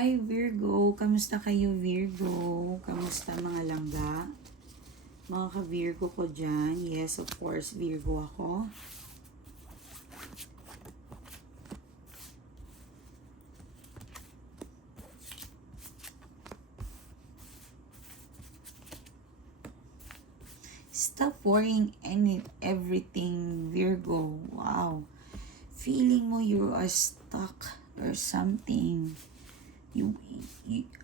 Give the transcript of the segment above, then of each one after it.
Hi Virgo, kamusta kayo Virgo? Kamusta mga langga? Mga ka-Virgo ko dyan. Yes, of course, Virgo ako. Stop worrying any everything, Virgo. Wow. Feeling mo you are stuck or something.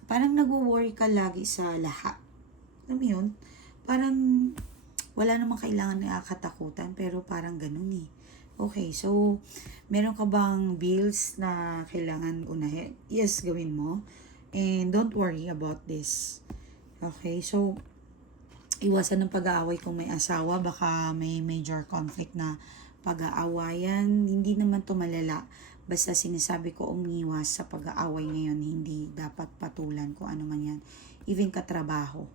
Parang nagwo-worry ka lagi sa lahat. Alam mo yun? Parang wala namang kailangan na katakutan pero parang ganun eh. Okay, so meron ka bang bills na kailangan unahin? Yes, gawin mo. And don't worry about this. Okay, so iwasan ng pag-aaway kung may asawa, baka may major conflict na pag-aawayan. Hindi naman to malala. Basta sinasabi ko umiwas sa pag-aaway ngayon, hindi dapat patulan kung ano man yan. Even katrabaho.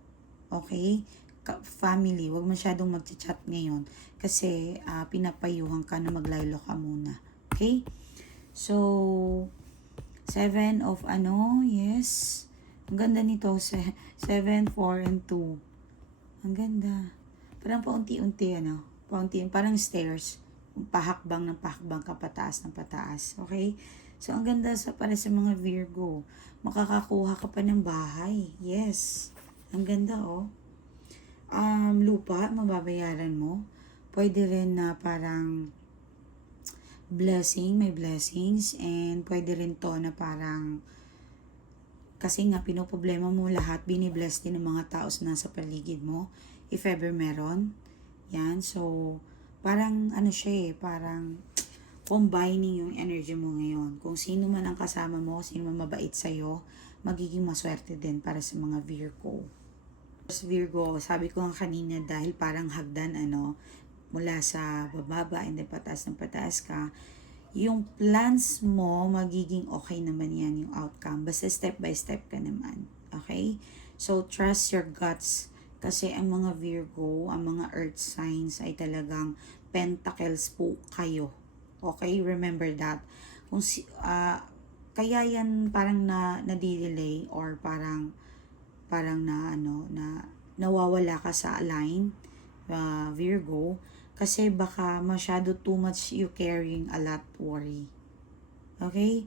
Okay? Ka- family, wag masyadong mag-chat ngayon kasi ah, pinapayuhan ka na maglaylo ka muna. Okay? So, seven of ano, yes. Ang ganda nito, se- seven, four, and two. Ang ganda. Parang paunti-unti, ano? Paunti, parang stairs. Pahakbang ng pahakbang ka pataas ng pataas. Okay? So, ang ganda sa, para sa mga Virgo. Makakakuha ka pa ng bahay. Yes. Ang ganda, oh. Um, lupa, mababayaran mo. Pwede rin na parang blessing, may blessings. And pwede rin to na parang kasi nga pinoproblema mo lahat, binibless din ng mga tao na nasa paligid mo. If ever meron. Yan. So, parang ano siya eh, parang combining yung energy mo ngayon. Kung sino man ang kasama mo, sino man mabait sa'yo, magiging maswerte din para sa mga Virgo. Virgo, sabi ko nga kanina dahil parang hagdan ano, mula sa bababa and then pataas ng pataas ka, yung plans mo, magiging okay naman yan yung outcome. Basta step by step ka naman. Okay? So, trust your guts. Kasi ang mga Virgo, ang mga earth signs ay talagang pentacles po kayo. Okay? Remember that. Kung si, ah, kaya yan parang na, na-delay or parang parang na ano na nawawala ka sa line uh, Virgo kasi baka masyado too much you carrying a lot worry. Okay?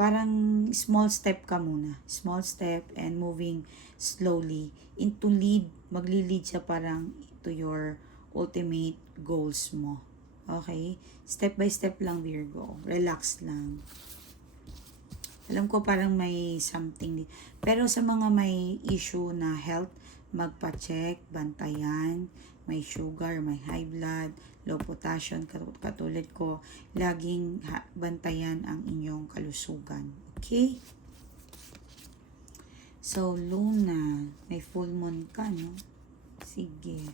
Parang small step ka muna. Small step and moving slowly into lead. Magli-lead siya parang to your ultimate goals mo. Okay? Step by step lang Virgo. Relax lang. Alam ko parang may something. Pero sa mga may issue na health, magpa-check, bantayan, may sugar, may high blood, low potassium, kat- katulad ko, laging bantayan ang inyong kalusugan. Okay? So, Luna, may full moon ka, no? Sige.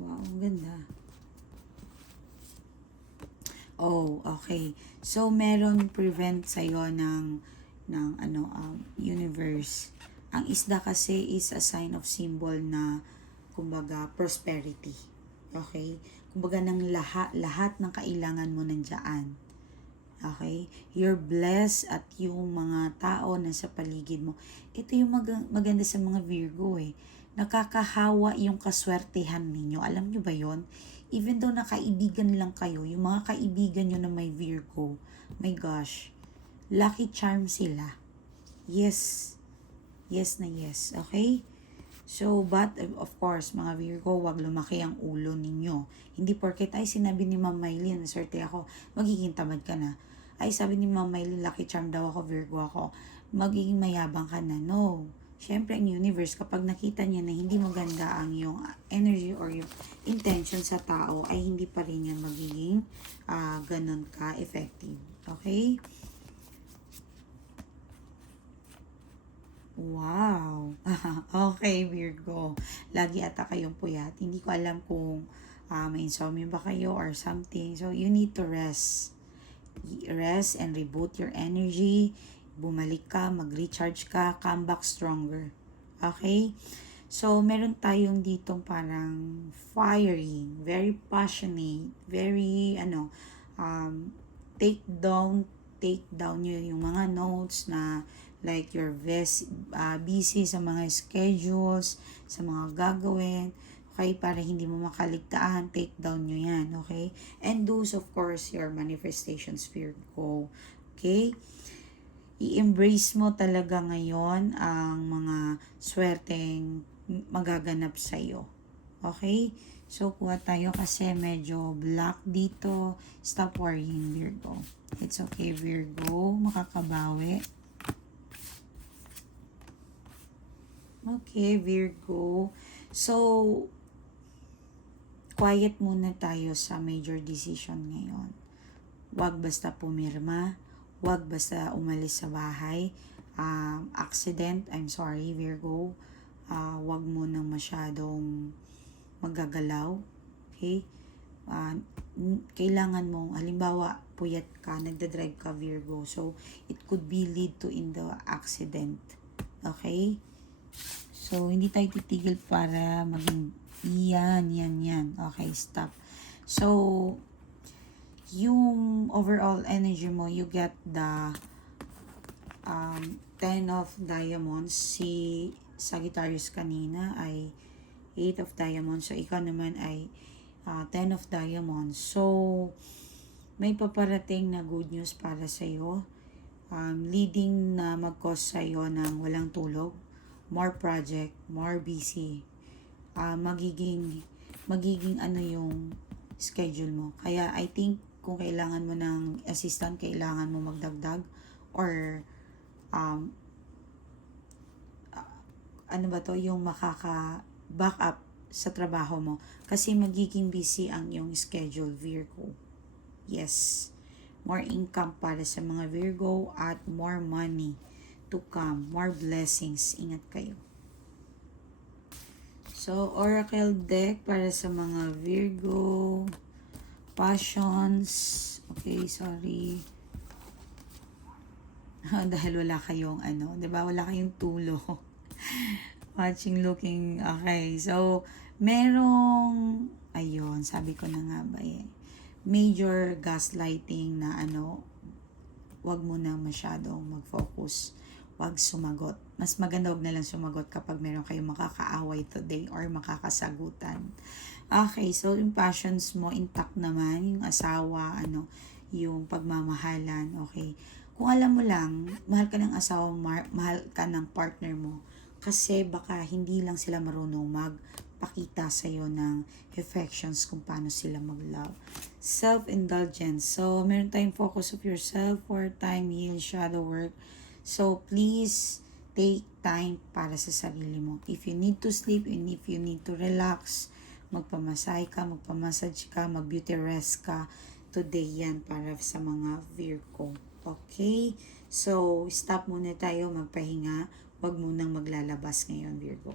Wow, ang ganda. Oh, okay. So, meron prevent sa'yo ng, ng ano, um, universe. Ang isda kasi is a sign of symbol na, kumbaga, prosperity. Okay? Kumbaga, ng lahat, lahat ng kailangan mo nandiyan. Okay? You're blessed at yung mga tao na sa paligid mo. Ito yung mag- maganda sa mga Virgo eh. Nakakahawa yung kaswertehan ninyo. Alam nyo ba yon? Even though nakaibigan lang kayo, yung mga kaibigan nyo na may Virgo, my gosh, lucky charm sila. Yes. Yes na yes. Okay? So, but of course, mga Virgo, wag lumaki ang ulo ninyo. Hindi porket, ay sinabi ni Ma'am Maylin, swerte ako, magiging tamad ka na. Ay, sabi ni Ma'am Maylin, lucky charm daw ako, Virgo ako. Magiging mayabang ka na. No. Siyempre, ang universe, kapag nakita niya na hindi maganda ang yung energy or yung intention sa tao, ay hindi pa rin yan magiging ah, ganun ka effective. Okay? Wow. okay, Virgo. Lagi ata kayong puyat. Hindi ko alam kung ah, may insomnia ba kayo or something. So, you need to rest. Rest and reboot your energy. Bumalik ka, mag-recharge ka, come back stronger. Okay? So, meron tayong ditong parang fiery, very passionate, very, ano, um, take down take down nyo yung mga notes na like you're ves- ah, busy sa mga schedules, sa mga gagawin. Okay, para hindi mo makaligtaan, take down nyo yan, okay? And those, of course, your manifestation spirit go. Okay? I-embrace mo talaga ngayon ang mga swerteng magaganap sa iyo. Okay? So, kuha tayo kasi medyo black dito. Stop worrying, Virgo. It's okay, Virgo. Makakabawi. Okay, Virgo. So, quiet muna tayo sa major decision ngayon. Huwag basta pumirma. Huwag basta umalis sa bahay. Um, accident, I'm sorry, Virgo. Uh, huwag mo nang masyadong magagalaw. Okay? Uh, kailangan mong, halimbawa, puyat ka, nagda-drive ka, Virgo. So, it could be lead to in the accident. Okay? So, hindi tayo titigil para maging yan, yan, yan. Okay, stop. So, yung overall energy mo, you get the um, 10 of diamonds. Si Sagittarius kanina ay 8 of diamonds. So, ikaw naman ay uh, 10 of diamonds. So, may paparating na good news para sa'yo. Um, leading na mag-cause sa'yo ng walang tulog. More project, more busy. Uh, magiging, magiging ano yung schedule mo. Kaya I think kung kailangan mo ng assistant, kailangan mo magdagdag or um, uh, ano ba to, yung makaka back up sa trabaho mo. Kasi magiging busy ang yung schedule, Virgo. Yes. More income para sa mga Virgo at more money to come. More blessings. Ingat kayo. So, Oracle deck para sa mga Virgo. Passions. Okay, sorry. Dahil wala kayong ano, 'di ba? Wala kayong tulo. Watching, looking. Okay. So, merong ayun, sabi ko na nga ba eh. Major gaslighting na ano, wag mo na masyadong mag-focus. Wag sumagot. Mas maganda wag na lang sumagot kapag meron kayong makakaaway today or makakasagutan. Okay, so yung passions mo intact naman, yung asawa, ano, yung pagmamahalan, okay. Kung alam mo lang, mahal ka ng asawa, ma- mahal ka ng partner mo, kasi baka hindi lang sila marunong magpakita sa iyo ng affections kung paano sila mag-love. Self-indulgence. So, meron tayong focus of yourself for time, heal, shadow work. So, please take time para sa sarili mo. If you need to sleep and if you need to relax, magpamasay ka, magpamassage ka, mag-beauty rest ka, today yan para sa mga Virgo. Okay? So, stop muna tayo, magpahinga. Huwag munang maglalabas ngayon, Virgo.